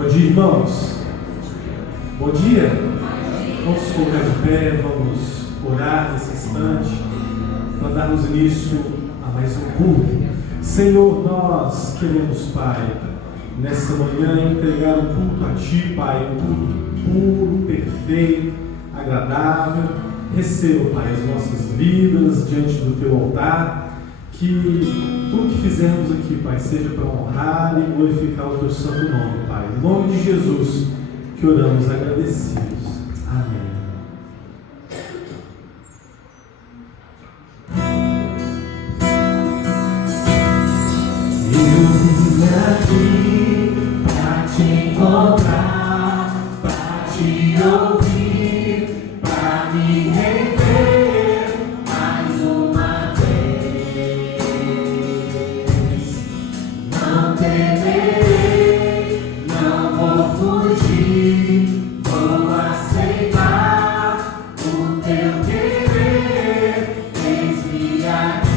Bom dia, irmãos. Bom dia. Vamos se colocar de pé, vamos orar nesse instante para darmos início a mais um culto. Senhor, nós queremos, Pai, nessa manhã entregar um culto a Ti, Pai, um culto puro, perfeito, agradável. Receba, Pai, as nossas vidas diante do Teu altar. Que tudo que fizermos aqui, Pai, seja para honrar e glorificar o Teu santo nome, Pai. Em nome de Jesus que oramos agradecidos. Amém. Eu vim aqui para te encontrar, para te ouvir, para me rever mais uma vez. Não temerei, não vou fugir, vou aceitar o teu querer, eis-me aqui.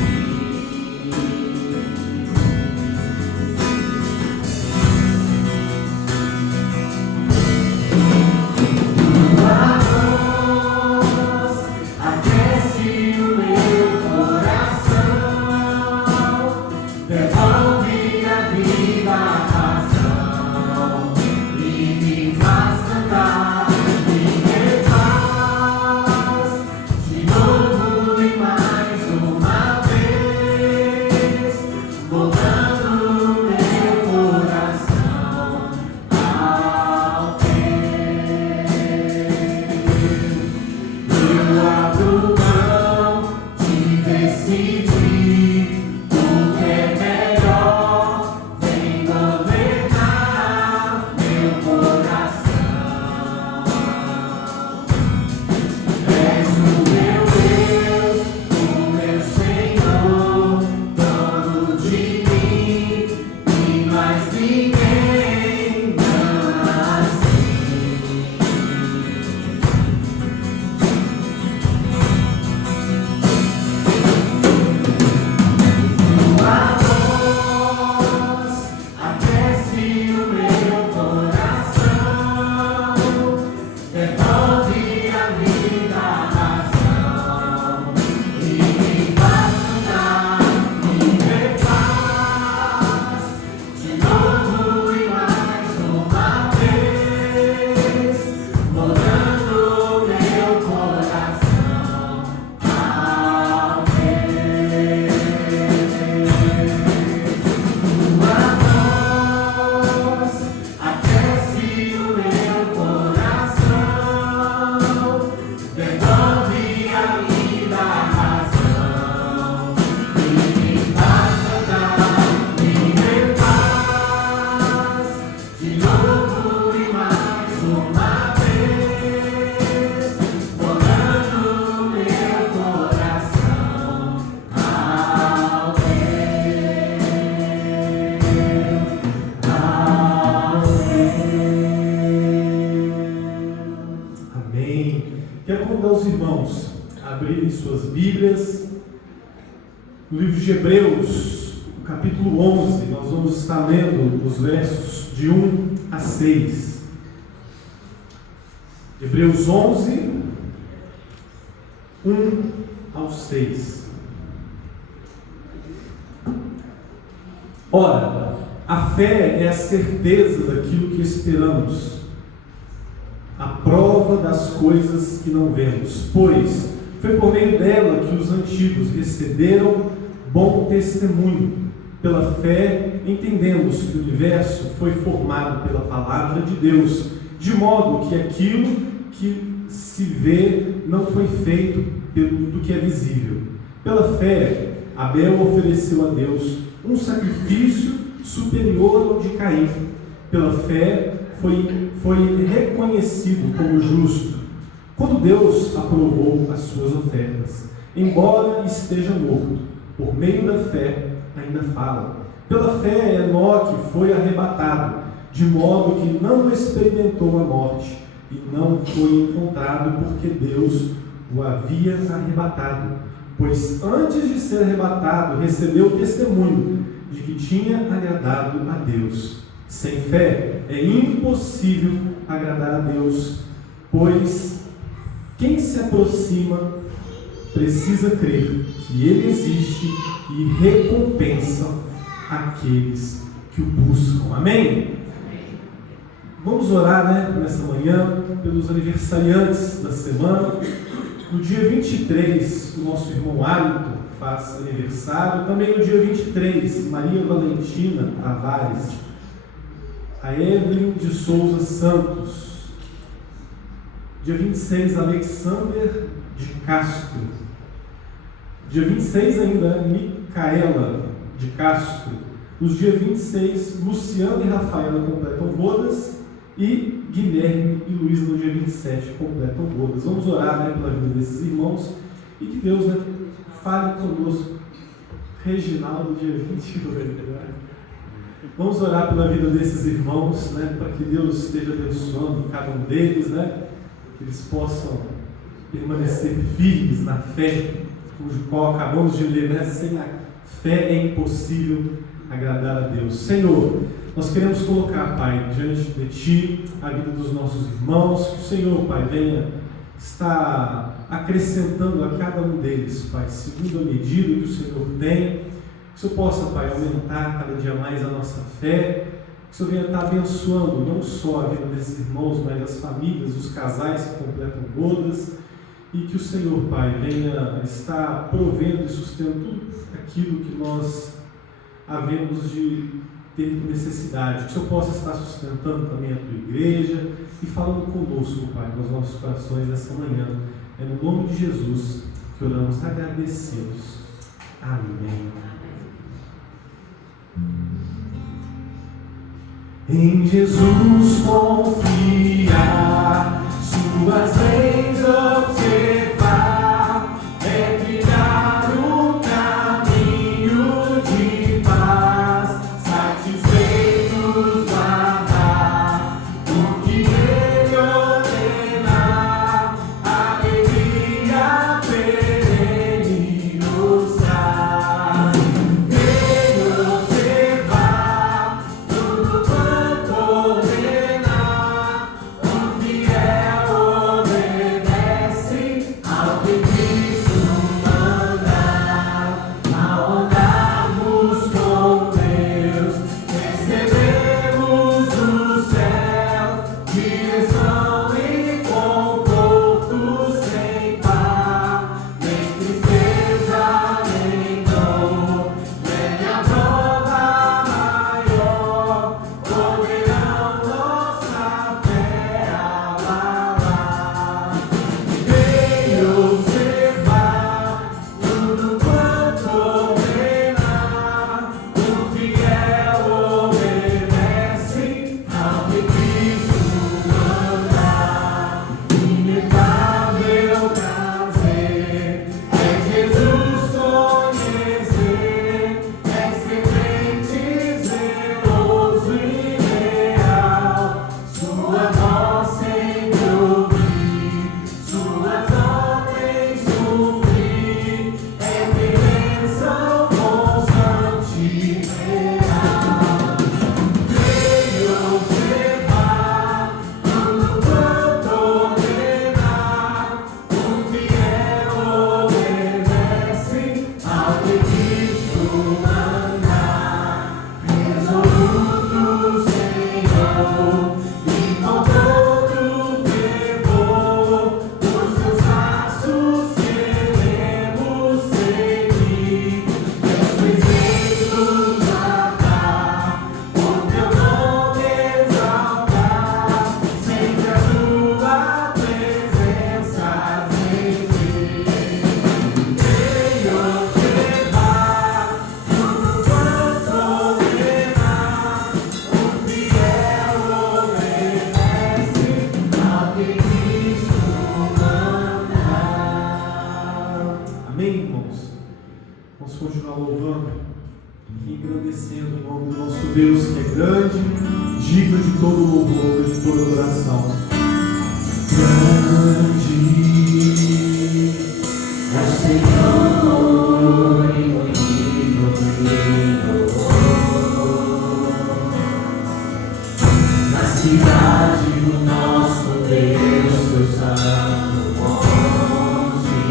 Suas Bíblias, no livro de Hebreus, no capítulo 11, nós vamos estar lendo os versos de 1 a 6. Hebreus 11, 1 ao 6. Ora, a fé é a certeza daquilo que esperamos, a prova das coisas que não vemos, pois foi por meio dela que os antigos receberam bom testemunho. Pela fé, entendemos que o universo foi formado pela palavra de Deus, de modo que aquilo que se vê não foi feito do que é visível. Pela fé, Abel ofereceu a Deus um sacrifício superior ao de Caim. Pela fé, foi reconhecido como justo, quando Deus aprovou as suas ofertas. Embora esteja morto, por meio da fé ainda fala. Pela fé, Enoque foi arrebatado, de modo que não experimentou a morte, e não foi encontrado porque Deus o havia arrebatado. Pois antes de ser arrebatado, recebeu o testemunho de que tinha agradado a Deus. Sem fé é impossível agradar a Deus, pois quem se aproxima precisa crer que Ele existe e recompensa aqueles que o buscam. Amém? Vamos orar, nessa manhã, pelos aniversariantes da semana. No dia 23, o nosso irmão Alito faz aniversário. Também no dia 23, Maria Valentina Tavares. A Evelyn de Souza Santos. Dia 26, Alexander de Castro. Dia 26 ainda, Micaela de Castro. Nos dias 26, Luciana e Rafaela completam bodas. E Guilherme e Luiz no dia 27 completam bodas. Vamos orar, pela vida desses irmãos e que Deus, fale conosco. Reginaldo, dia 22. Vamos orar pela vida desses irmãos, para que Deus esteja abençoando cada um deles, que eles possam permanecer firmes na fé, cujo qual acabamos de ler, sem a fé é impossível agradar a Deus. Senhor, nós queremos colocar, Pai, diante de Ti a vida dos nossos irmãos, que o Senhor, Pai, venha estar acrescentando a cada um deles, Pai, segundo a medida que o Senhor tem, que o Senhor possa, Pai, aumentar cada dia mais a nossa fé, que o Senhor venha estar abençoando não só a vida desses irmãos, mas as famílias, os casais que completam bodas, e que o Senhor, Pai, venha estar provendo e sustentando tudo aquilo que nós havemos de ter necessidade, que o Senhor possa estar sustentando também a Tua igreja e falando conosco, Pai, nos nossos corações nessa manhã. É no nome de Jesus que oramos agradecidos. Amém. Em Jesus confiar, Suas leis observar, é trilhar o caminho de paz, satisfeitos guardar o que Ele ordenar, alegria perene nos traz. Ele observar tudo quanto ordenar, o fiel obedece ao que Cristo mandar. Ao andarmos com Deus, recebemos do céu direção e conforto sem par, nem tristeza nem dor, nem a prova maior poderão nossa fé abalar. Vem observar tudo quanto ordenar, o fiel obedece ao que Cristo mandar. Inefável prazer é Jesus conhecer, é ser crente zeloso e leal, Sua voz sempre ouvir, Suas ordens cumprir, é ter bênção constante e real. Vem observar tudo quanto ordenar, o fiel obedece ao que Cristo mandar. Resoluto, Senhor, e com todo fervor, os Teus passos queremos seguir, Teus preceitos guardar, o Teu nome exaltar, sempre a Tua presença sentir. Vem observar tudo quanto ordenar, o fiel obedece ao que Cristo mandar. Amém, irmãos? Vamos continuar louvando e engrandecendo o nome do nosso Deus, que é grande, digno de todo louvor e de toda adoração. Grande é o Senhor e muito digno. cidade do nosso Deus, teu santo monte.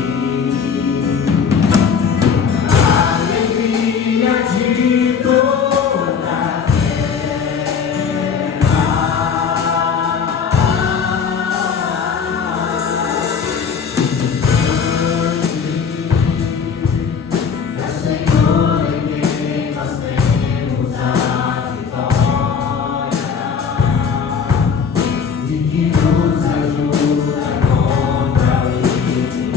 Alegria de toda a terra. É o Senhor em quem nós temos a vitória e que nos ajuda contra o inimigo.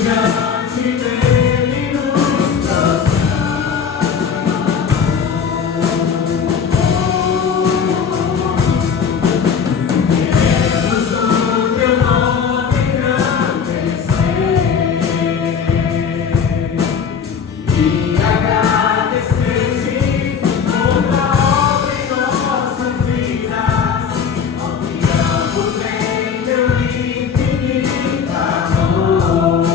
Diante dele nos queremos o teu nome engrandecer e agradecer-te toda a obra em nossas vidas. Confiamos em teu infinito amor.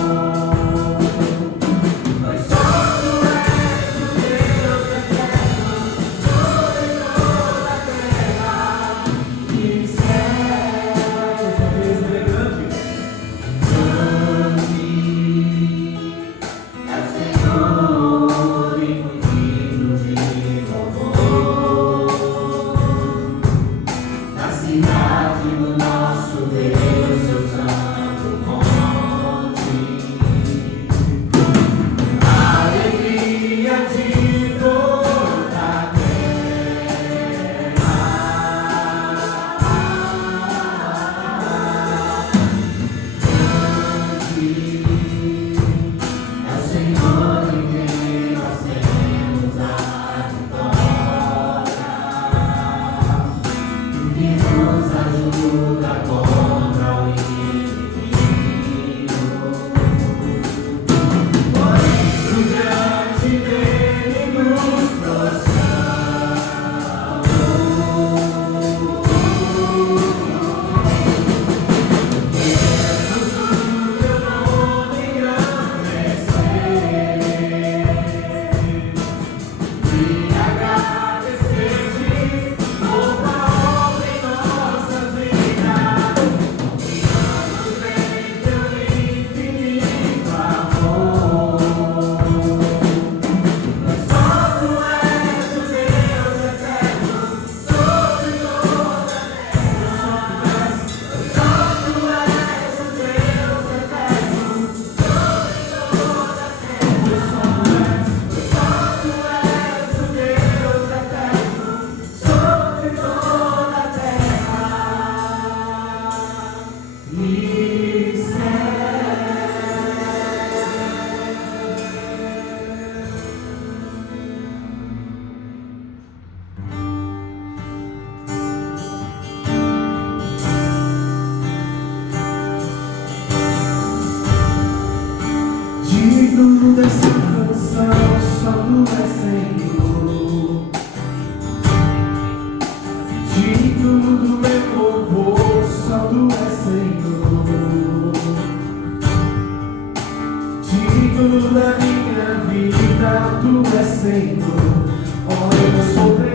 Pois só tu és o Deus eterno sobre toda a terra e céus. Sua bênção é grande. É o Senhor e munido de louvor na cidade do nosso Deus, seu santo monte. Alegria de toda a terra. É o Senhor em quem nós temos a vitória e que nos ajuda contra o inimigo. Por isso diante dele nos prostramos. Queremos o teu nome engrandecer e agradecer-te toda a obra em nossas vidas. Confiamos em teu infinito amor. Pois só tu és o Deus eterno sobre toda a terra. Pois só tu és o Deus eterno sobre toda a terra. Pois só tu és o Deus eterno sobre toda a terra e céu. Digno dessa canção, só tu és Senhor. Digno do meu louvor, só tu és Senhor. Digno da minha vida, tu és Senhor. Ó, eu sou teu.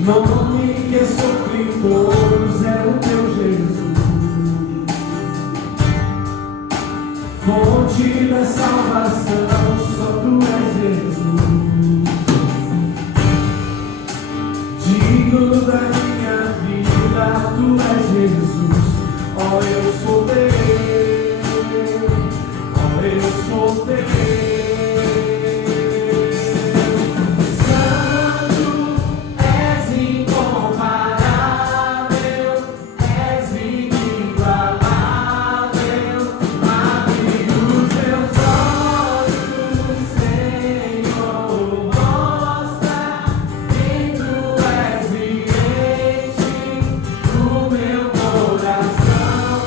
Nome que é sobre todos é o teu Jesus, fonte da salvação, só tu és Jesus. Digno da minha vida, tu és Jesus. Ó, eu sou teu, ó, eu sou teu. Santo, és incomparável, és inigualável. Abre os teus olhos, Senhor, mostra quem tu és e enche o meu coração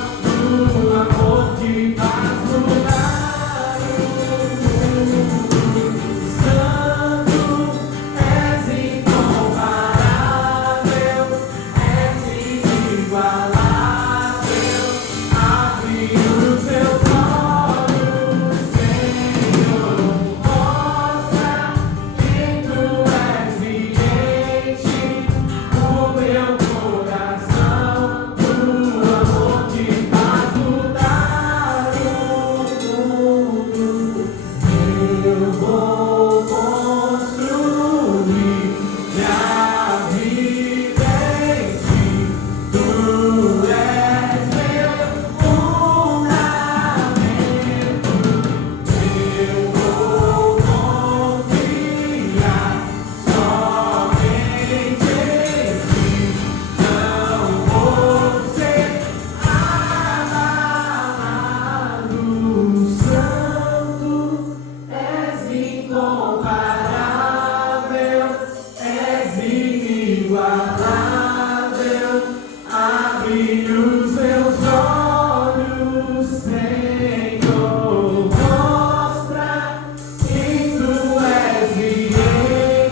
Abre os meus olhos, Senhor, mostra quem Tu és e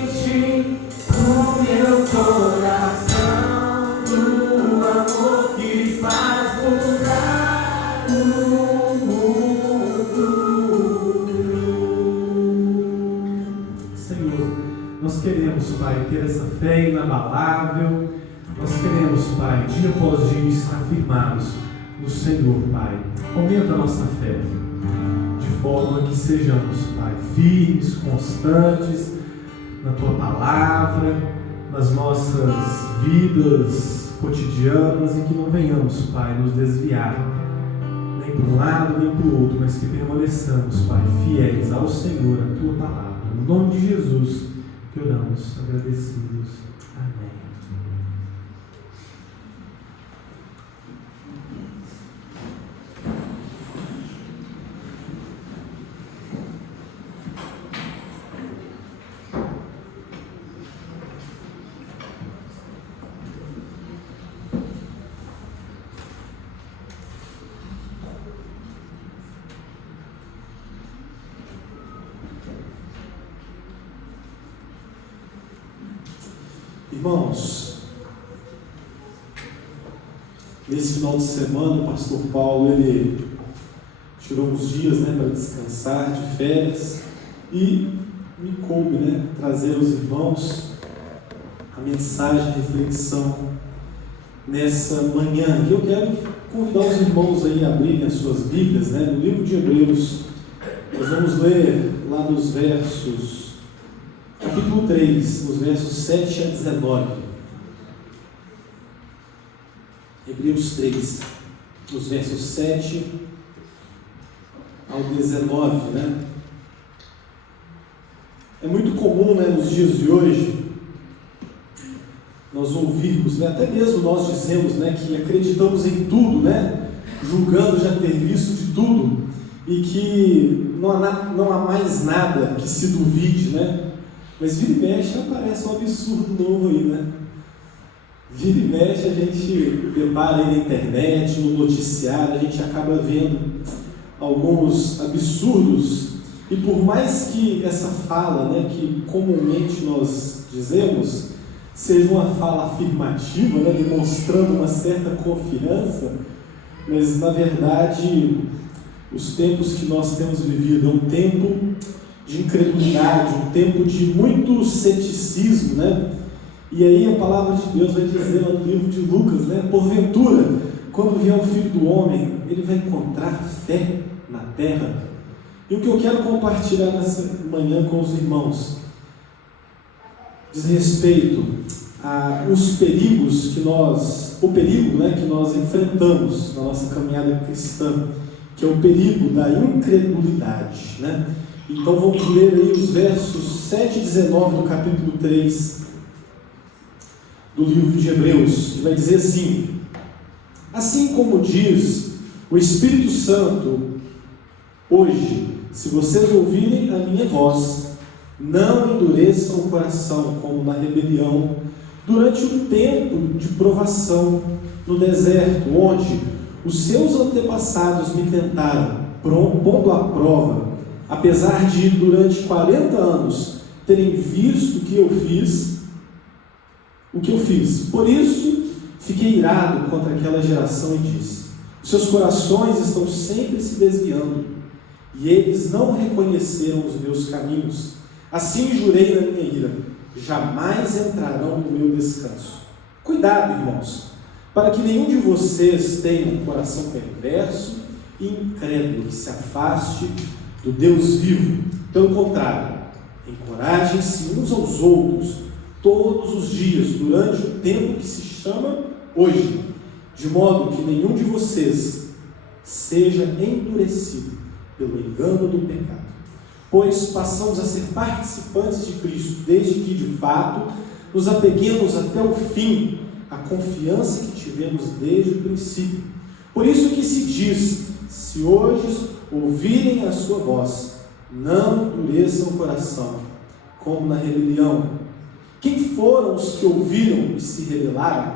enche o meu coração do amor que faz mudar o mundo. Senhor, nós queremos, Pai, ter essa fé inabalável. Nós queremos, Pai, dia após dia, estar firmados no Senhor, Pai. Aumenta a nossa fé, de forma que sejamos, Pai, firmes, constantes na Tua palavra, nas nossas vidas cotidianas, e que não venhamos, Pai, nos desviar, nem para um lado, nem para o outro, mas que permaneçamos, Pai, fiéis ao Senhor, à Tua palavra. No nome de Jesus que oramos, agradecidos. Amém. Irmãos, nesse final de semana o pastor Paulo ele tirou uns dias, para descansar de férias, e me coube, trazer aos irmãos a mensagem de reflexão nessa manhã. E eu quero convidar os irmãos aí a abrirem as suas Bíblias, no livro de Hebreus. Nós vamos ler lá nos versos capítulo 3, nos versos 7 a 19. Hebreus 3, nos versos 7 ao 19, É muito comum, nos dias de hoje, nós ouvirmos, até mesmo nós dizemos, que acreditamos em tudo, julgando já ter visto de tudo, e que não há mais nada que se duvide, Mas vira e mexe aparece um absurdo novo aí, Vira e mexe a gente depara aí na internet, no noticiário, a gente acaba vendo alguns absurdos. E por mais que essa fala, que comumente nós dizemos, seja uma fala afirmativa, demonstrando uma certa confiança, mas na verdade os tempos que nós temos vivido é um tempo de incredulidade, um tempo de muito ceticismo, E aí a palavra de Deus vai dizer lá no livro de Lucas, porventura, quando vier o Filho do Homem, ele vai encontrar fé na terra. E o que eu quero compartilhar nessa manhã com os irmãos diz respeito aos perigos o perigo que nós enfrentamos na nossa caminhada cristã, que é o perigo da incredulidade, Então vamos ler aí os versos 7 e 19 do capítulo 3 do livro de Hebreus, que vai dizer assim: assim como diz o Espírito Santo, hoje, se vocês ouvirem a minha voz, não endureçam o coração como na rebelião, durante o tempo de provação no deserto, onde os seus antepassados me tentaram, pondo à prova, apesar de, durante 40 anos, terem visto o que eu fiz. Por isso, fiquei irado contra aquela geração e disse: os seus corações estão sempre se desviando, e eles não reconheceram os meus caminhos. Assim jurei na minha ira: jamais entrarão no meu descanso. Cuidado, irmãos, para que nenhum de vocês tenha um coração perverso e incrédulo que se afaste do Deus vivo. Pelo contrário, encorajem-se uns aos outros todos os dias, durante o tempo que se chama hoje, de modo que nenhum de vocês seja endurecido pelo engano do pecado. Pois passamos a ser participantes de Cristo, desde que, de fato, nos apeguemos até o fim à confiança que tivemos desde o princípio. Por isso que se diz: se hoje ouvirem a sua voz, não endureçam o coração, como na rebelião. Quem foram os que ouviram e se rebelaram?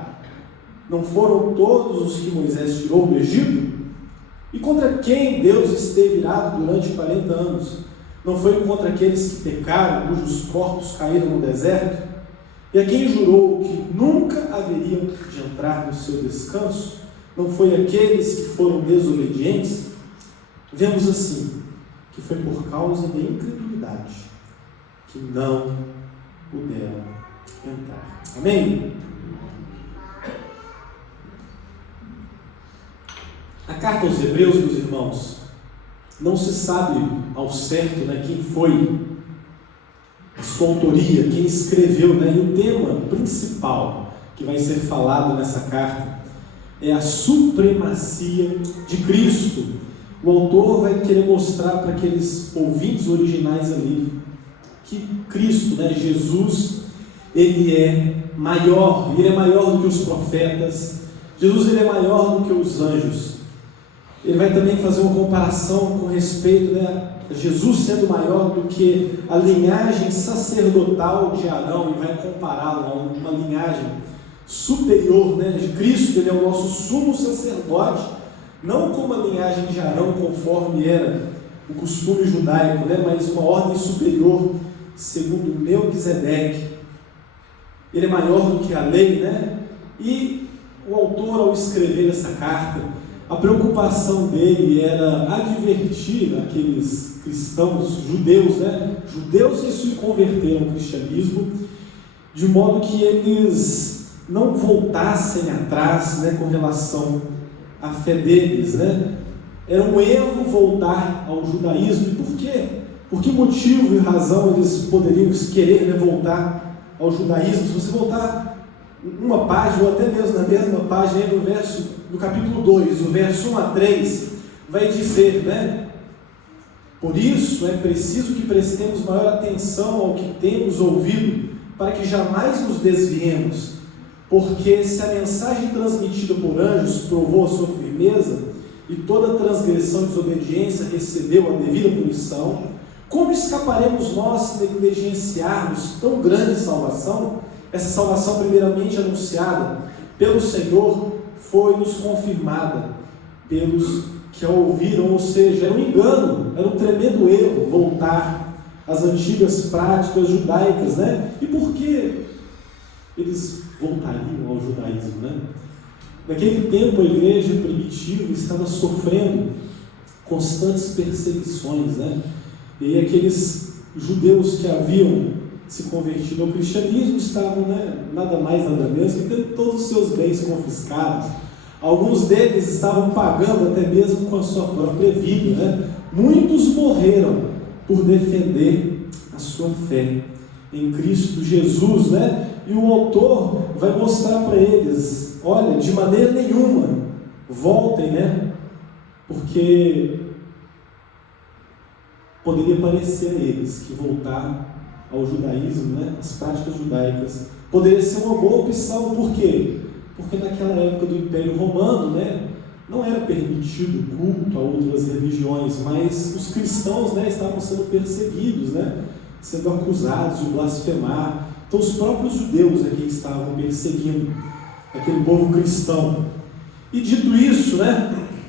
Não foram todos os que Moisés tirou do Egito? E contra quem Deus esteve irado durante 40 anos? Não foi contra aqueles que pecaram, cujos corpos caíram no deserto? E a quem jurou que nunca haveriam de entrar no seu descanso? Não foi aqueles que foram desobedientes? Vemos assim, que foi por causa da incredulidade que não puderam entrar. Amém? A carta aos Hebreus, meus irmãos, não se sabe ao certo, quem foi a sua autoria, quem escreveu, e o tema principal que vai ser falado nessa carta é a supremacia de Cristo. O autor vai querer mostrar para aqueles ouvintes originais ali que Cristo, Jesus, ele é maior do que os profetas. Jesus, ele é maior do que os anjos. Ele vai também fazer uma comparação com respeito a Jesus sendo maior do que a linhagem sacerdotal de Arão, e vai compará-lo a uma linhagem superior, de Cristo. Ele é o nosso sumo sacerdote, não como a linhagem de Arão, conforme era o costume judaico, mas uma ordem superior, segundo Melquisedeque. Ele é maior do que a lei, E o autor, ao escrever essa carta, a preocupação dele era advertir aqueles cristãos, judeus que se converteram ao cristianismo, de modo que eles não voltassem atrás, com relação à fé deles, Era um erro voltar ao judaísmo. E por quê? Por que motivo e razão eles poderiam querer, voltar ao judaísmo? Se você voltar uma página, ou até mesmo na mesma página, no capítulo 2, o verso 1 a 3, vai dizer, por isso é preciso que prestemos maior atenção ao que temos ouvido, para que jamais nos desviemos, porque se a mensagem transmitida por anjos provou a sua firmeza, e toda transgressão e desobediência recebeu a devida punição, como escaparemos nós se negligenciarmos tão grande salvação? Essa salvação, primeiramente anunciada pelo Senhor, foi-nos confirmada pelos que a ouviram. Ou seja, era um engano, era um tremendo erro voltar às antigas práticas judaicas, E por que eles voltariam ao judaísmo, Naquele tempo, a igreja primitiva estava sofrendo constantes perseguições, E aqueles judeus que haviam se convertido ao cristianismo estavam, nada mais, nada menos que tendo todos os seus bens confiscados. Alguns deles estavam pagando até mesmo com a sua própria vida, Muitos morreram por defender a sua fé em Cristo Jesus, E o autor vai mostrar para eles: olha, de maneira nenhuma voltem, porque poderia parecer a eles que voltar ao judaísmo, as práticas judaicas, poderia ser uma boa opção. Por quê? Porque naquela época do Império Romano, não era permitido culto a outras religiões, mas os cristãos, estavam sendo perseguidos, sendo acusados de blasfemar. Então os próprios judeus aqui estavam perseguindo aquele povo cristão. E dito isso,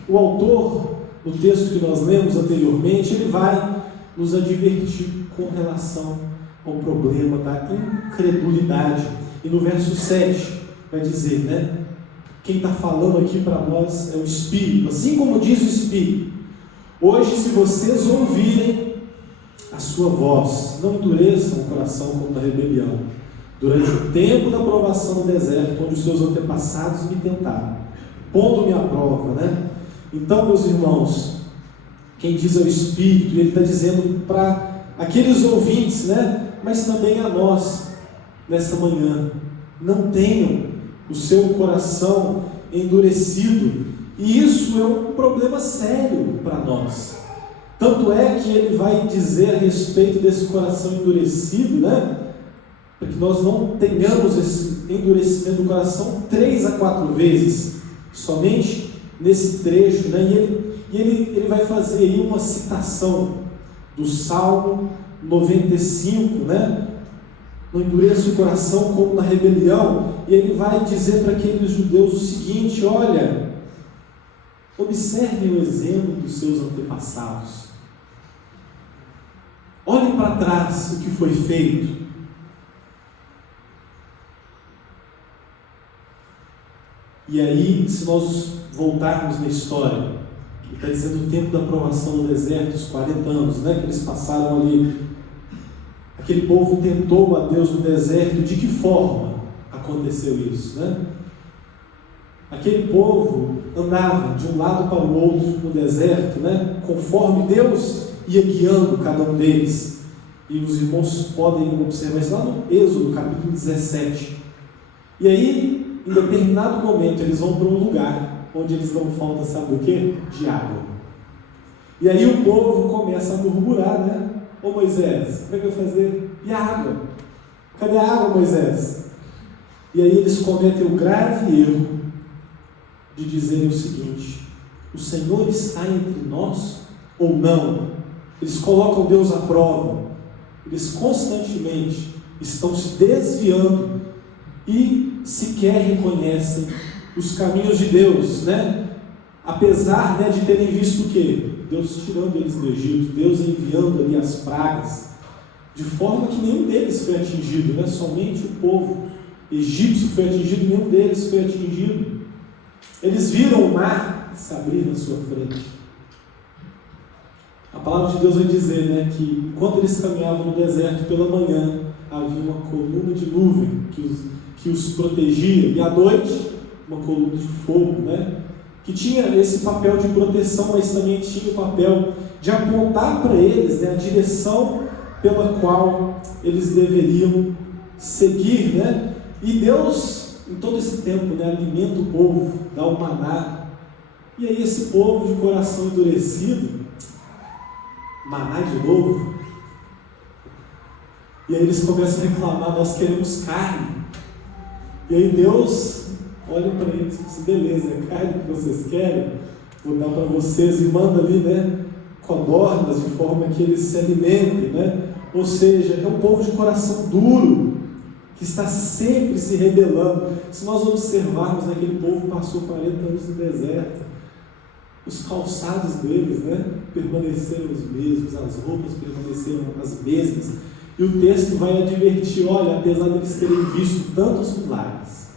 o autor, no texto que nós lemos anteriormente, ele vai nos advertir com relação ao problema da incredulidade. E no verso 7 vai dizer, quem está falando aqui para nós é o Espírito. Assim como diz o Espírito: hoje, se vocês ouvirem a sua voz, não endureçam o coração como na rebelião, durante o tempo da provação no deserto, onde os seus antepassados me tentaram, pondo-me à prova, Então, meus irmãos, quem diz é o Espírito, e ele está dizendo para aqueles ouvintes, mas também a nós, nessa manhã: não tenham o seu coração endurecido. E isso é um problema sério para nós. Tanto é que ele vai dizer a respeito desse coração endurecido, para que nós não tenhamos esse endurecimento do coração 3 a 4 vezes, somente nesse trecho, E ele vai fazer aí uma citação do Salmo 95, não endureça o coração como na rebelião. E ele vai dizer para aqueles judeus o seguinte: olha, observem o exemplo dos seus antepassados. Olhem para trás o que foi feito. E aí, se nós voltarmos na história, ele está dizendo o tempo da provação no deserto, os 40 anos, né, que eles passaram ali. Aquele povo tentou a Deus no deserto. De que forma aconteceu isso, né? Aquele povo andava de um lado para o outro no deserto, né, conforme Deus ia guiando cada um deles. E os irmãos podem observar isso lá no Êxodo, capítulo 17. E aí, em determinado momento, eles vão para um lugar onde eles dão falta, sabe do quê? De água. E aí o povo começa a murmurar, né? Ô Moisés, como é que vai fazer? E a água? Cadê a água, Moisés? E aí eles cometem o grave erro de dizerem o seguinte: o Senhor está entre nós ou não? Eles colocam Deus à prova. Eles constantemente estão se desviando e sequer reconhecem os caminhos de Deus, né? Apesar, né, de terem visto o quê? Deus tirando eles do Egito, Deus enviando ali as pragas, de forma que nenhum deles foi atingido, né? Somente o povo egípcio foi atingido, nenhum deles foi atingido. Eles viram o mar se abrir na sua frente. A palavra de Deus vai dizer, né, que enquanto eles caminhavam no deserto pela manhã, havia uma coluna de nuvem que os protegia, e à noite uma coluna de fogo, né, que tinha esse papel de proteção, mas também tinha o papel de apontar para eles, né, a direção pela qual eles deveriam seguir, né? E Deus, em todo esse tempo, né, alimenta o povo, dá o maná. E aí esse povo de coração endurecido, maná de novo. E aí eles começam a reclamar: nós queremos carne. E aí Deus olha para eles e diz: beleza, é carne que vocês querem, vou dar para vocês, e manda ali, né, codornas, de forma que eles se alimentem, né? Ou seja, é um povo de coração duro, que está sempre se rebelando. Se nós observarmos, aquele povo passou 40 anos no deserto, os calçados deles, né, permaneceram os mesmos, as roupas permaneceram as mesmas, e o texto vai advertir: olha, apesar de eles terem visto tantos milagres,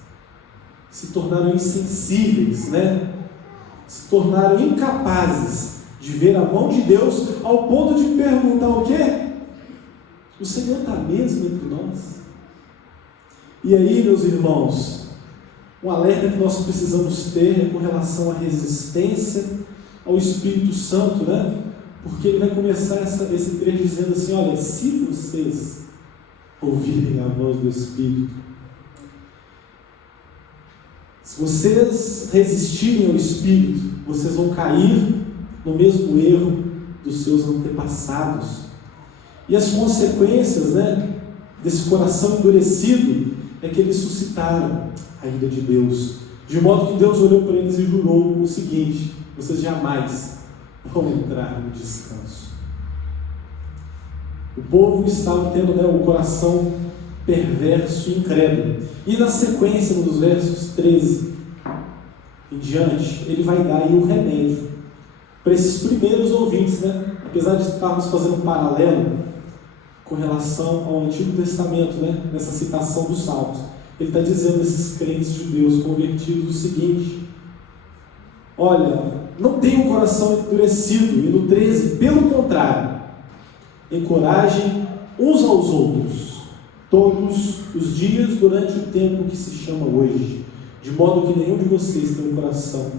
se tornaram insensíveis, né? Se tornaram incapazes de ver a mão de Deus, ao ponto de perguntar o quê? O Senhor está mesmo entre nós? E aí, meus irmãos, um alerta que nós precisamos ter é com relação à resistência ao Espírito Santo, né? Porque ele vai começar esse trecho dizendo assim: olha, se vocês ouvirem a voz do Espírito, se vocês resistirem ao Espírito, vocês vão cair no mesmo erro dos seus antepassados. E as consequências, né, desse coração endurecido é que eles suscitaram a ira de Deus, de modo que Deus olhou para eles e jurou o seguinte: vocês jamais vão entrar no descanso. O povo estava tendo, né, o coração perverso e incrédulo. E na sequência, nos versos 13 em diante, ele vai dar aí o remédio para esses primeiros ouvintes, né? Apesar de estarmos fazendo um paralelo com relação ao Antigo Testamento, né, nessa citação dos Salmos, ele está dizendo a esses crentes judeus convertidos o seguinte: olha, não tenham um coração endurecido. E no 13, pelo contrário, encorajem uns aos outros todos os dias durante o tempo que se chama hoje, de modo que nenhum de vocês tenha um coração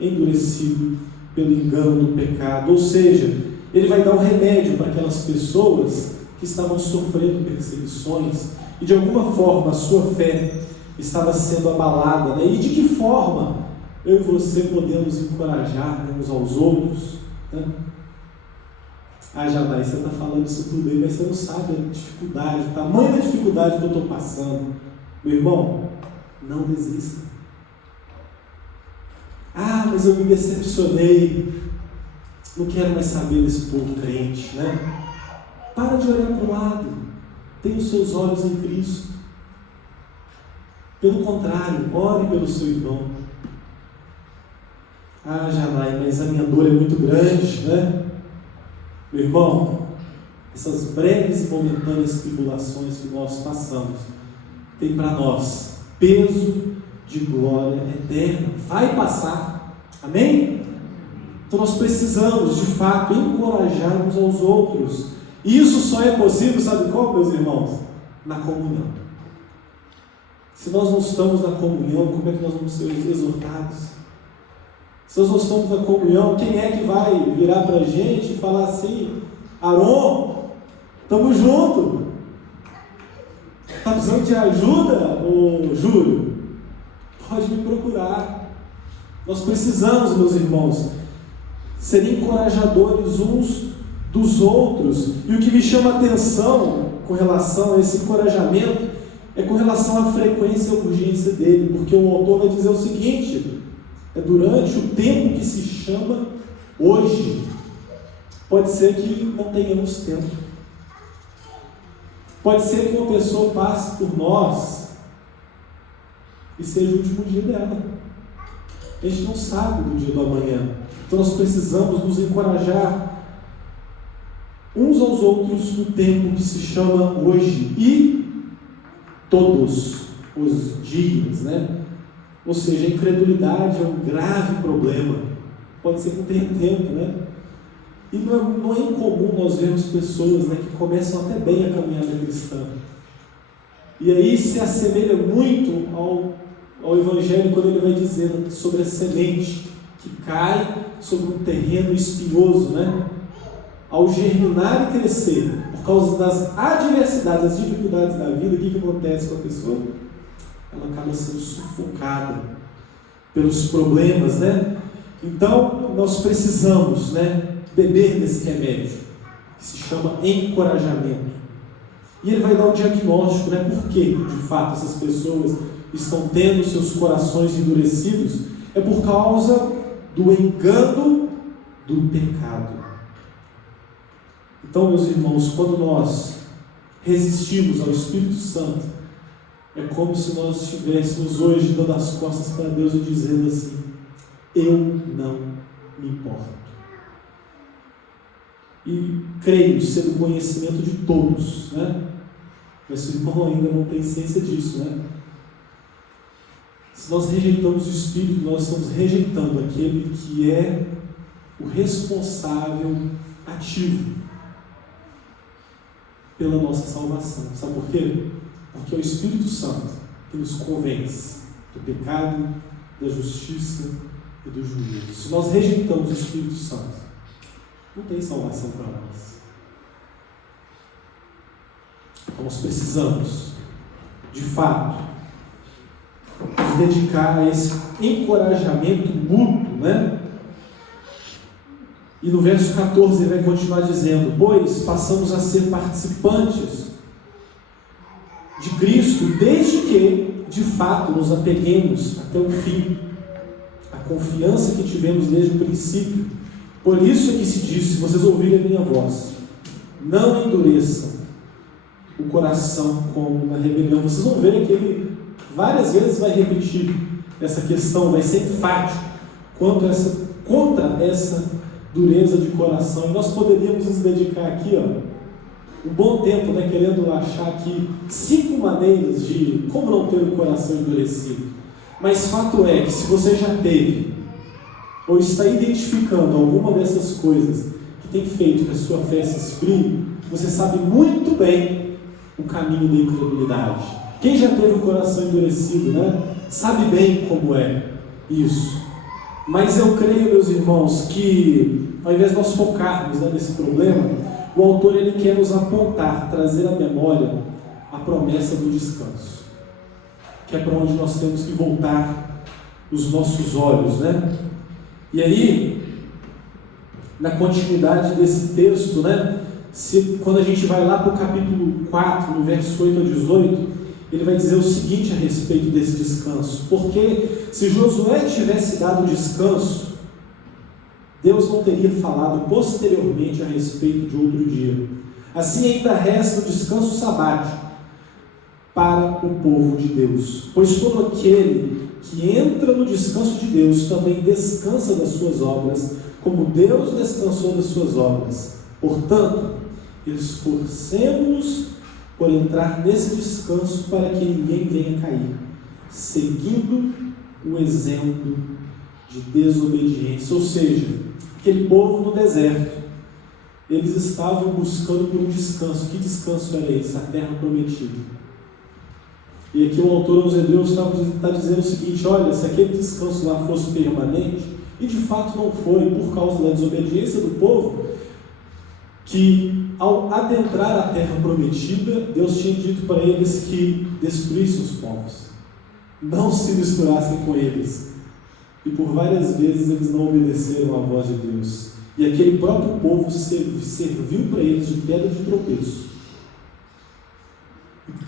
endurecido pelo engano do pecado. Ou seja, ele vai dar um remédio para aquelas pessoas que estavam sofrendo perseguições e de alguma forma a sua fé estava sendo abalada, né? E de que forma eu e você podemos encorajar, né, uns aos outros, né? Ah, Jadai, você está falando isso tudo aí, mas você não sabe a dificuldade, o tamanho da dificuldade que eu estou passando. Meu irmão, não desista. Ah, mas eu me decepcionei, não quero mais saber desse povo crente, né? Para de olhar para o lado, Tenha os seus olhos em Cristo. Pelo contrário, ore pelo seu irmão. Ah, Janai, mas a minha dor é muito grande, né? Meu irmão, essas breves e momentâneas tribulações que nós passamos tem para nós peso de glória eterna. Vai passar. Amém? Então nós precisamos, de fato, encorajar uns aos outros. E isso só é possível, sabe como, meus irmãos? Na comunhão. Se nós não estamos na comunhão, como é que nós vamos ser exortados? Se nós não estamos na comunhão, quem é que vai virar para a gente e falar assim: Aron, estamos juntos. Está precisando de ajuda, ô Júlio? Pode me procurar. Nós precisamos, meus irmãos, ser encorajadores uns dos outros. E o que me chama a atenção com relação a esse encorajamento é com relação à frequência e à urgência dele, porque o autor vai dizer o seguinte: é durante o tempo que se chama hoje. Pode ser que não tenhamos tempo. Pode ser que uma pessoa passe por nós e seja o último dia dela. A gente não sabe do dia do amanhã. Então nós precisamos nos encorajar uns aos outros no tempo que se chama hoje e todos os dias, né? Ou seja, a incredulidade é um grave problema. Pode ser que não tenha tempo, né? E não é incomum nós vermos pessoas, né, que começam até bem a caminhada cristã. E aí se assemelha muito ao Evangelho quando ele vai dizer sobre a semente que cai sobre um terreno espinhoso, né? Ao germinar e crescer, por causa das adversidades, das dificuldades da vida, o que acontece com a pessoa? Ela acaba sendo sufocada pelos problemas, né? Então, nós precisamos, né, beber desse remédio, que se chama encorajamento. E ele vai dar um diagnóstico, né? Por que, de fato, essas pessoas estão tendo seus corações endurecidos? É por causa do engano do pecado. Então, meus irmãos, quando nós resistimos ao Espírito Santo, é como se nós estivéssemos hoje dando as costas para Deus e dizendo assim: eu não me importo. E creio ser do conhecimento de todos, né? Mas o irmão ainda não tem ciência disso, né? Se nós rejeitamos o Espírito, nós estamos rejeitando aquele que é o responsável ativo pela nossa salvação. Sabe por quê? Porque é o Espírito Santo que nos convence do pecado, da justiça e do juízo. Se nós rejeitamos o Espírito Santo, não tem salvação para nós. Então nós precisamos, de fato, nos dedicar a esse encorajamento mútuo, né? E no verso 14 ele vai continuar dizendo: pois passamos a ser participantes de Cristo, desde que, de fato, nos apeguemos até o fim, a confiança que tivemos desde o princípio. Por isso é que se diz: se vocês ouvirem a minha voz, não endureçam o coração como na rebelião. Vocês vão ver que ele várias vezes vai repetir essa questão, vai ser enfático contra essa dureza de coração. E nós poderíamos nos dedicar aqui, um bom tempo, né, querendo achar aqui 5 maneiras de como não ter o coração endurecido. Mas fato é que se você já teve ou está identificando alguma dessas coisas que tem feito que a sua fé se esfrie, você sabe muito bem o caminho da incredulidade. Quem já teve o coração endurecido, né, sabe bem como é isso. Mas eu creio, meus irmãos, que ao invés de nós focarmos, né, nesse problema, o autor ele quer nos apontar, trazer à memória a promessa do descanso, que é para onde nós temos que voltar os nossos olhos, né? E aí, na continuidade desse texto, né, quando a gente vai lá para o capítulo 4, no verso 8 a 18, ele vai dizer o seguinte a respeito desse descanso: porque se Josué tivesse dado descanso, Deus não teria falado posteriormente a respeito de outro dia. Assim ainda resta o descanso sabático para o povo de Deus. Pois todo aquele que entra no descanso de Deus também descansa das suas obras, como Deus descansou das suas obras. Portanto, esforcemo-nos por entrar nesse descanso para que ninguém venha cair, seguindo o exemplo de desobediência. Ou seja, aquele povo no deserto, eles estavam buscando por um descanso. Que descanso era esse? A terra prometida. E aqui o autor aos Hebreus está dizendo o seguinte: olha, se aquele descanso lá fosse permanente, e de fato não foi, por causa da desobediência do povo, que ao adentrar a terra prometida, Deus tinha dito para eles que destruíssem os povos, não se misturassem com eles. E por várias vezes eles não obedeceram à voz de Deus. E aquele próprio povo serviu para eles de pedra de tropeço.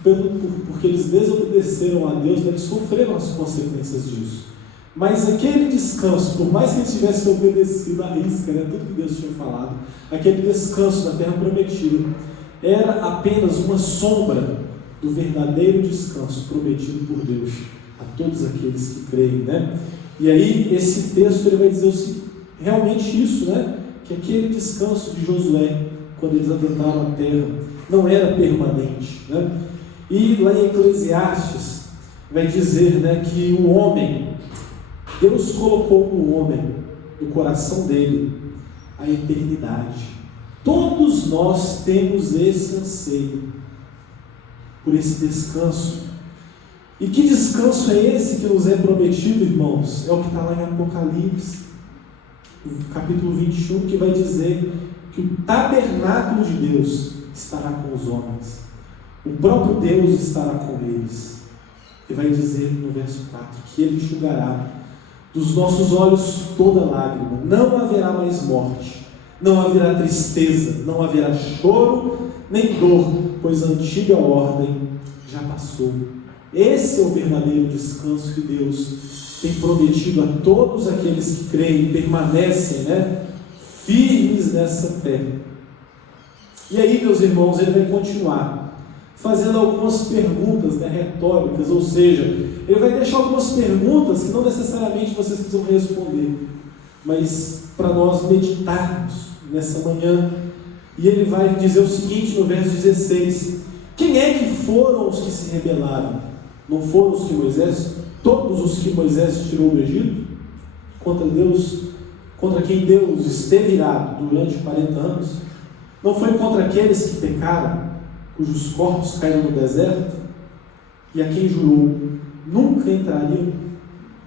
Porque eles desobedeceram a Deus, eles sofreram as consequências disso. Mas aquele descanso, por mais que eles tivessem obedecido à risca, tudo que Deus tinha falado, aquele descanso da terra prometida, era apenas uma sombra do verdadeiro descanso prometido por Deus a todos aqueles que creem, E aí esse texto ele vai dizer realmente isso, que aquele descanso de Josué, quando eles adentraram a terra, não era permanente, E lá em Eclesiastes vai dizer, que o homem, Deus colocou no homem, no coração dele, a eternidade. Todos nós temos esse anseio por esse descanso. E que descanso é esse que nos é prometido, irmãos? É o que está lá em Apocalipse, no capítulo 21, que vai dizer que o tabernáculo de Deus estará com os homens. O próprio Deus estará com eles. E vai dizer no verso 4 que Ele enxugará dos nossos olhos toda lágrima. Não haverá mais morte, não haverá tristeza, não haverá choro, nem dor, pois a antiga ordem já passou. Esse é o verdadeiro descanso que Deus tem prometido a todos aqueles que creem e permanecem, firmes nessa fé. E aí, meus irmãos, ele vai continuar fazendo algumas perguntas retóricas, ou seja, ele vai deixar algumas perguntas que não necessariamente vocês precisam responder, mas para nós meditarmos nessa manhã. E ele vai dizer o seguinte no verso 16: quem é que foram os que se rebelaram? Não foram os que Moisés, todos os que Moisés tirou do Egito? Contra Deus, contra quem Deus esteve irado durante 40 anos? Não foi contra aqueles que pecaram, cujos corpos caíram no deserto, e a quem jurou nunca entrariam,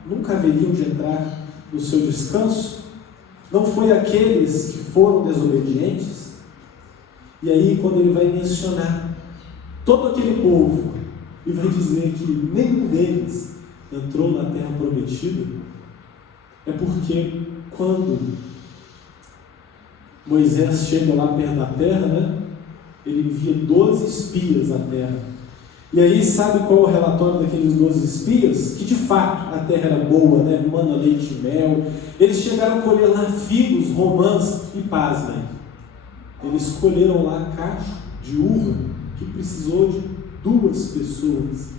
nunca haveriam de entrar no seu descanso? Não foi aqueles que foram desobedientes? E aí, quando ele vai mencionar todo aquele povo, e vai dizer que nenhum deles entrou na terra prometida, é porque quando Moisés chega lá perto da terra, ele envia 12 espias à terra. E aí, sabe qual é o relatório daqueles 12 espias? Que de fato a terra era boa, mana, leite e mel. Eles chegaram a colher lá figos, romãs e pasmem. Eles colheram lá cacho de uva que precisou de 2 pessoas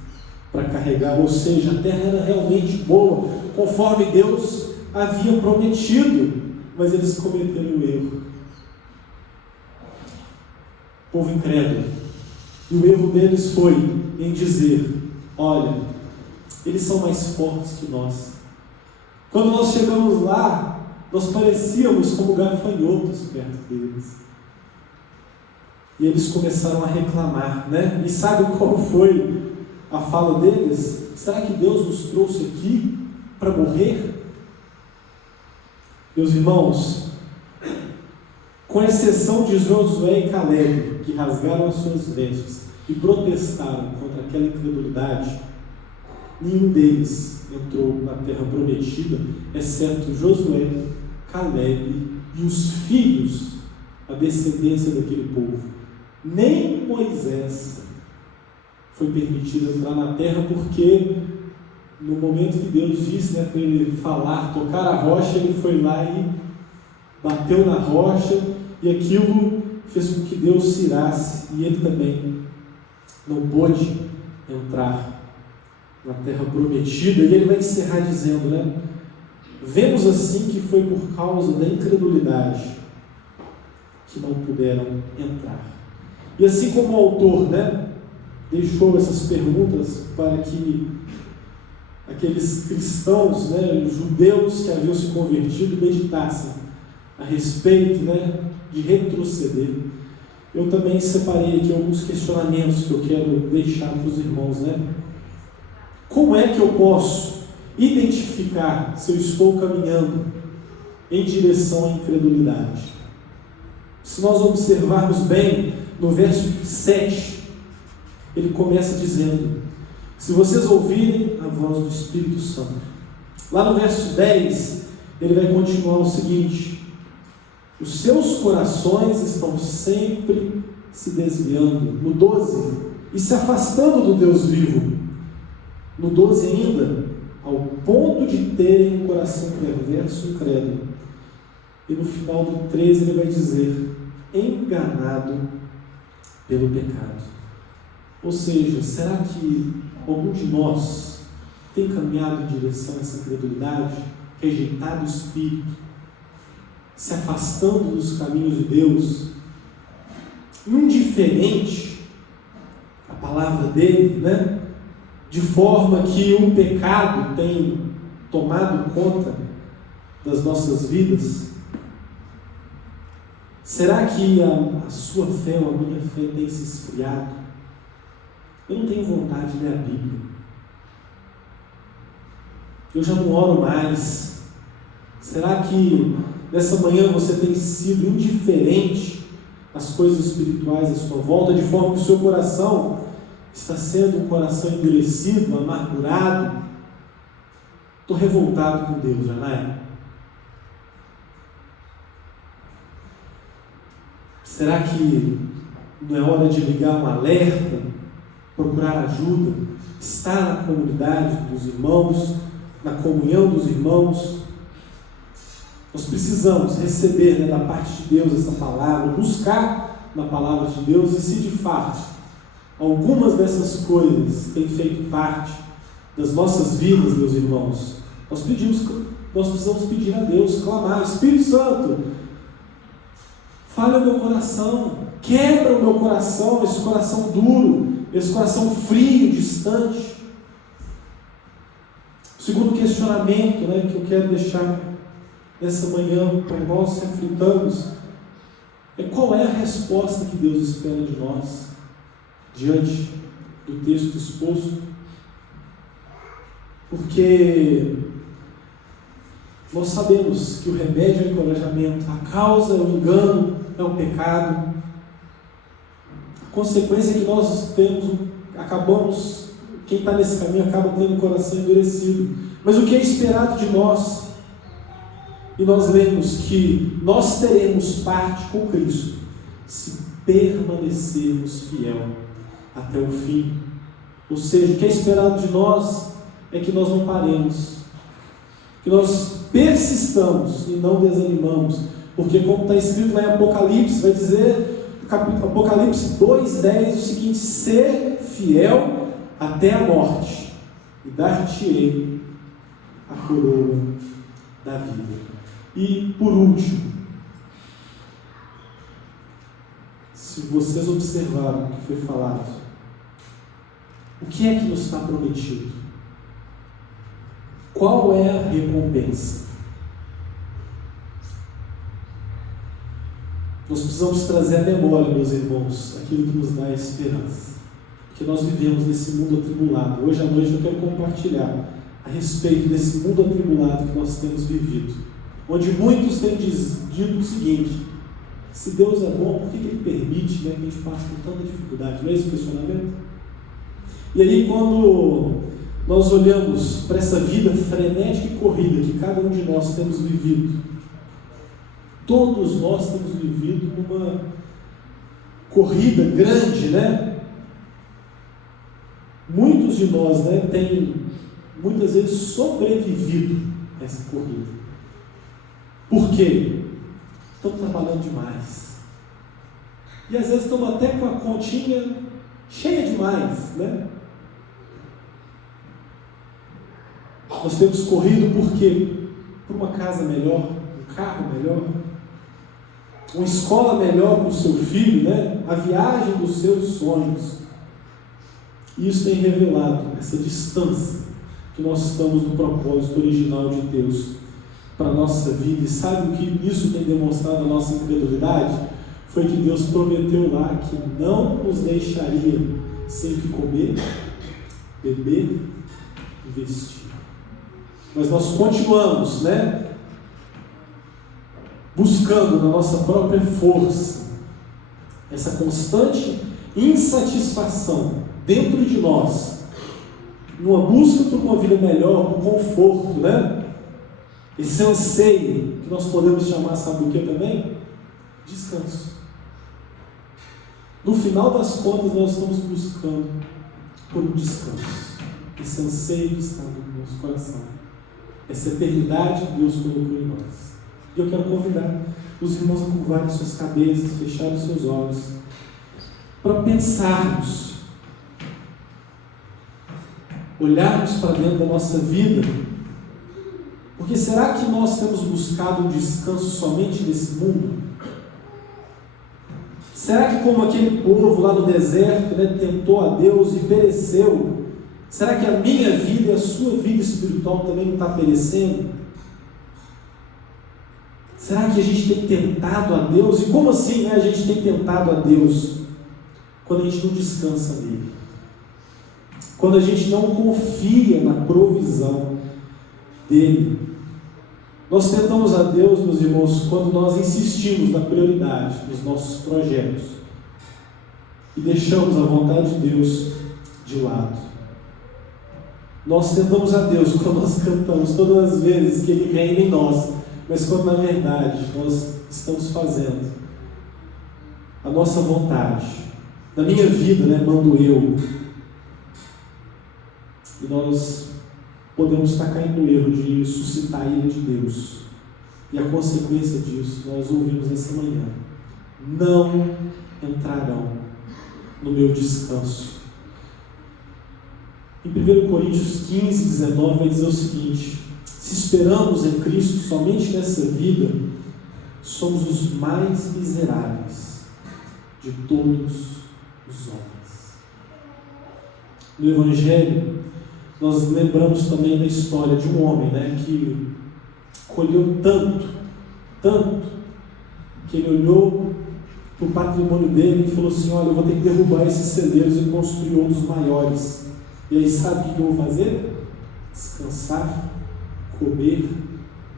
para carregar. Ou seja, a terra era realmente boa, conforme Deus havia prometido, mas eles cometeram o erro. Povo incrédulo. E o erro deles foi em dizer: olha, eles são mais fortes que nós. Quando nós chegamos lá, nós parecíamos como gafanhotos perto deles. E eles começaram a reclamar, E sabe qual foi a fala deles? Será que Deus nos trouxe aqui para morrer? Meus irmãos, com exceção de Josué e Caleb, que rasgaram as suas vestes e protestaram contra aquela incredulidade, nenhum deles entrou na terra prometida, exceto Josué, Caleb e os filhos, a descendência daquele povo. Nem Moisés foi permitido entrar na terra, porque no momento que Deus disse para ele falar, tocar a rocha, ele foi lá e bateu na rocha, e aquilo fez com que Deus se irasse e ele também não pôde entrar na terra prometida. E ele vai encerrar dizendo, né? Vemos assim que foi por causa da incredulidade que não puderam entrar. E assim como o autor, né, deixou essas perguntas para que aqueles cristãos, né, judeus que haviam se convertido, meditassem a respeito, né, de retroceder, eu também separei aqui alguns questionamentos que eu quero deixar para os irmãos, né? Como é que eu posso identificar se eu estou caminhando em direção à incredulidade? Se nós observarmos bem, no verso 7, ele começa dizendo: se vocês ouvirem a voz do Espírito Santo. Lá no verso 10, ele vai continuar o seguinte: os seus corações estão sempre se desviando. No 12, e se afastando do Deus vivo. No 12 ainda, ao ponto de terem um coração perverso e incrédulo. E no final do 13 ele vai dizer: enganado pelo pecado. Ou seja, será que algum de nós tem caminhado em direção a essa incredulidade, rejeitado o Espírito, se afastando dos caminhos de Deus, indiferente à palavra dele, né? De forma que o pecado tem tomado conta das nossas vidas? Será que a sua fé ou a minha fé tem se esfriado? Eu não tenho vontade de ler a Bíblia. Eu já não oro mais. Será que nessa manhã você tem sido indiferente às coisas espirituais à sua volta, de forma que o seu coração está sendo um coração endurecido, amargurado? Estou revoltado com Deus, Janai. Será que não é hora de ligar um alerta, procurar ajuda, estar na comunidade dos irmãos, na comunhão dos irmãos? Nós precisamos receber, né, da parte de Deus essa palavra, buscar na palavra de Deus, e se de fato algumas dessas coisas têm feito parte das nossas vidas, meus irmãos, nós precisamos pedir a Deus, clamar: Espírito Santo, fale ao meu coração, quebra o meu coração, esse coração duro, esse coração frio, distante. O segundo questionamento, né, que eu quero deixar nessa manhã para nós refletirmos é: qual é a resposta que Deus espera de nós diante do texto exposto? Porque nós sabemos que o remédio é o encorajamento, a causa é o engano, é o pecado. A consequência é que nós quem está nesse caminho acaba tendo o coração endurecido. Mas o que é esperado de nós? E nós lemos que nós teremos parte com Cristo se permanecermos fiel até o fim. Ou seja, o que é esperado de nós é que nós não paremos, que nós persistamos e não desanimamos, porque como está escrito lá em Apocalipse, vai dizer, Apocalipse 2:10, o seguinte: ser fiel até a morte, e dar-te-ei a coroa da vida. E por último, se vocês observaram o que foi falado, o que é que nos está prometido? Qual é a recompensa? Nós precisamos trazer à memória, meus irmãos, aquilo que nos dá esperança, porque nós vivemos nesse mundo atribulado. Hoje à noite eu quero compartilhar a respeito desse mundo atribulado que nós temos vivido, onde muitos têm dito o seguinte: se Deus é bom, por que Ele permite, né, que a gente passe por tanta dificuldade? Não é esse o questionamento? E aí, quando nós olhamos para essa vida frenética e corrida que cada um de nós temos vivido, todos nós temos vivido uma corrida grande, né? Muitos de nós, né, têm muitas vezes sobrevivido a essa corrida. Por quê? Estão trabalhando demais. E às vezes estamos até com a continha cheia demais, né? Nós temos corrido por quê? Por uma casa melhor, um carro melhor, uma escola melhor para o seu filho, né? A viagem dos seus sonhos. E isso tem revelado essa distância que nós estamos do propósito original de Deus para a nossa vida. E sabe o que isso tem demonstrado a nossa incredulidade? Foi que Deus prometeu lá que não nos deixaria sem o que comer, beber e vestir. Mas nós continuamos, né? Buscando na nossa própria força essa constante insatisfação dentro de nós, numa busca por uma vida melhor, por conforto, né? Esse anseio que nós podemos chamar, sabe o que também? Descanso. No final das contas, nós estamos buscando por um descanso. Esse anseio que está no nosso coração, essa eternidade que Deus colocou em nós. E eu quero convidar os irmãos a curvarem suas cabeças, fecharem seus olhos, para pensarmos, olharmos para dentro da nossa vida, porque será que nós temos buscado um descanso somente nesse mundo? Será que como aquele povo lá no deserto, né, tentou a Deus e pereceu, será que a minha vida e a sua vida espiritual também não está perecendo? Será que a gente tem tentado a Deus? E como assim, né, a gente tem tentado a Deus quando a gente não descansa nele? Quando a gente não confia na provisão dele? Nós tentamos a Deus, meus irmãos, quando nós insistimos na prioridade dos nossos projetos e deixamos a vontade de Deus de lado. Nós tentamos a Deus quando nós cantamos todas as vezes que Ele reina em nós, mas quando na verdade nós estamos fazendo a nossa vontade. Na minha vida, né, mando eu. E nós podemos estar caindo no erro de suscitar a ira de Deus. E a consequência disso, nós ouvimos nessa manhã: não entrarão no meu descanso. Em 1 Coríntios 15, 19, vai dizer o seguinte: se esperamos em Cristo somente nessa vida, somos os mais miseráveis de todos os homens. No Evangelho, nós lembramos também da história de um homem, né, que colheu tanto, que ele olhou para o patrimônio dele e falou assim: olha, eu vou ter que derrubar esses celeiros e construir outros maiores. E aí sabe o que eu vou fazer? Descansar, comer,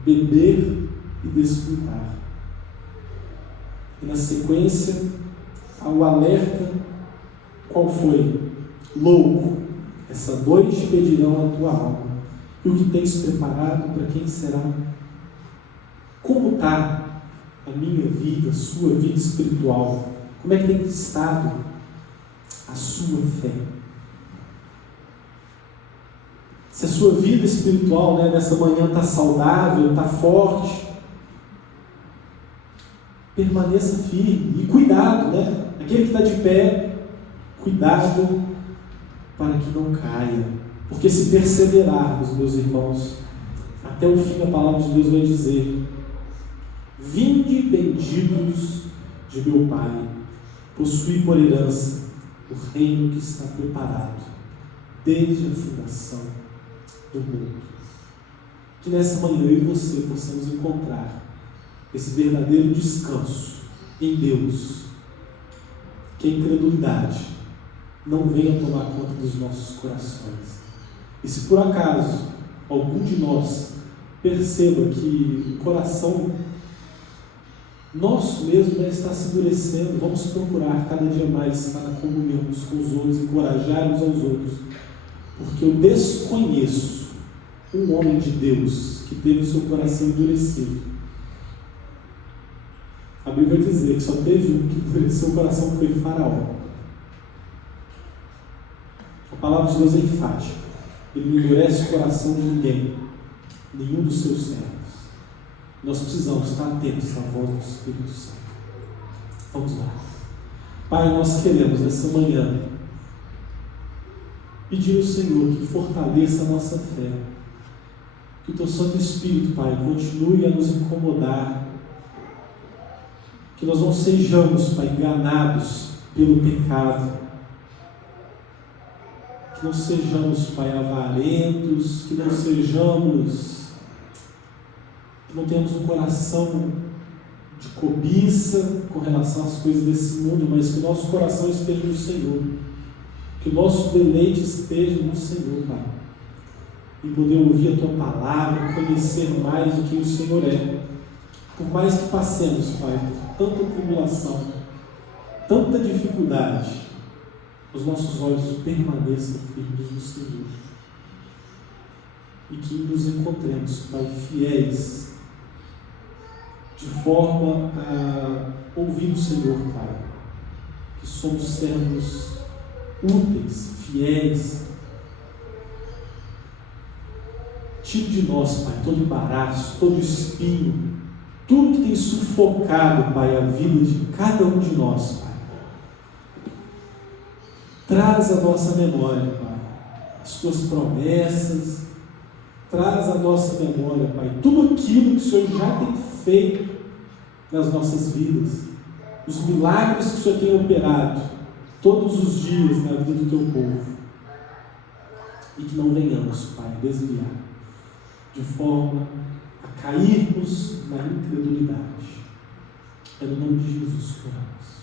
beber e desfrutar. E na sequência, o alerta, qual foi? Louco, essa noite pedirão a tua alma, e o que tens preparado para quem será? Como está a minha vida, a sua vida espiritual? Como é que tem estado a sua fé? Se a sua vida espiritual, né, nessa manhã está saudável, está forte, permaneça firme. E cuidado, né? Aquele que está de pé, cuidado para que não caia. Porque se perseverarmos, meus irmãos, até o fim a palavra de Deus vai dizer: vinde benditos de meu Pai, possui por herança o reino que está preparado desde a fundação do mundo. Que nessa manhã eu e você possamos encontrar esse verdadeiro descanso em Deus, que a incredulidade não venha tomar conta dos nossos corações. E se por acaso algum de nós perceba que o coração nosso mesmo está se endurecendo, vamos procurar cada dia mais estar na comunhão uns com os outros, encorajar uns aos outros, porque eu desconheço um homem de Deus que teve o seu coração endurecido. A Bíblia vai dizer que só teve um que endureceu o coração, que foi Faraó. A palavra de Deus é enfática: ele não endurece o coração de ninguém, nenhum dos seus servos. Nós precisamos estar atentos à voz do Espírito Santo. Vamos lá. Pai, nós queremos nessa manhã pedir ao Senhor que fortaleça a nossa fé, que o Teu Santo Espírito, Pai, continue a nos incomodar, que nós não sejamos, Pai, enganados pelo pecado, que não sejamos, Pai, avarentos, que não tenhamos um coração de cobiça com relação às coisas desse mundo, mas que o nosso coração esteja no Senhor, que o nosso deleite esteja no Senhor, Pai, e poder ouvir a Tua palavra, conhecer mais o que o Senhor é, por mais que passemos, Pai, por tanta tribulação, tanta dificuldade, os nossos olhos permaneçam firmes no Senhor, e que nos encontremos, Pai, fiéis, de forma a ouvir o Senhor, Pai, que somos servos úteis, fiéis. Tire de nós, Pai, todo embaraço, todo espinho, tudo que tem sufocado, Pai, a vida de cada um de nós, Pai. Traz a nossa memória, Pai, as Tuas promessas, traz a nossa memória, Pai, tudo aquilo que o Senhor já tem feito nas nossas vidas, os milagres que o Senhor tem operado todos os dias na vida do Teu povo, e que não venhamos, Pai, desviar, de forma a cairmos na incredulidade. É no nome de Jesus que oramos.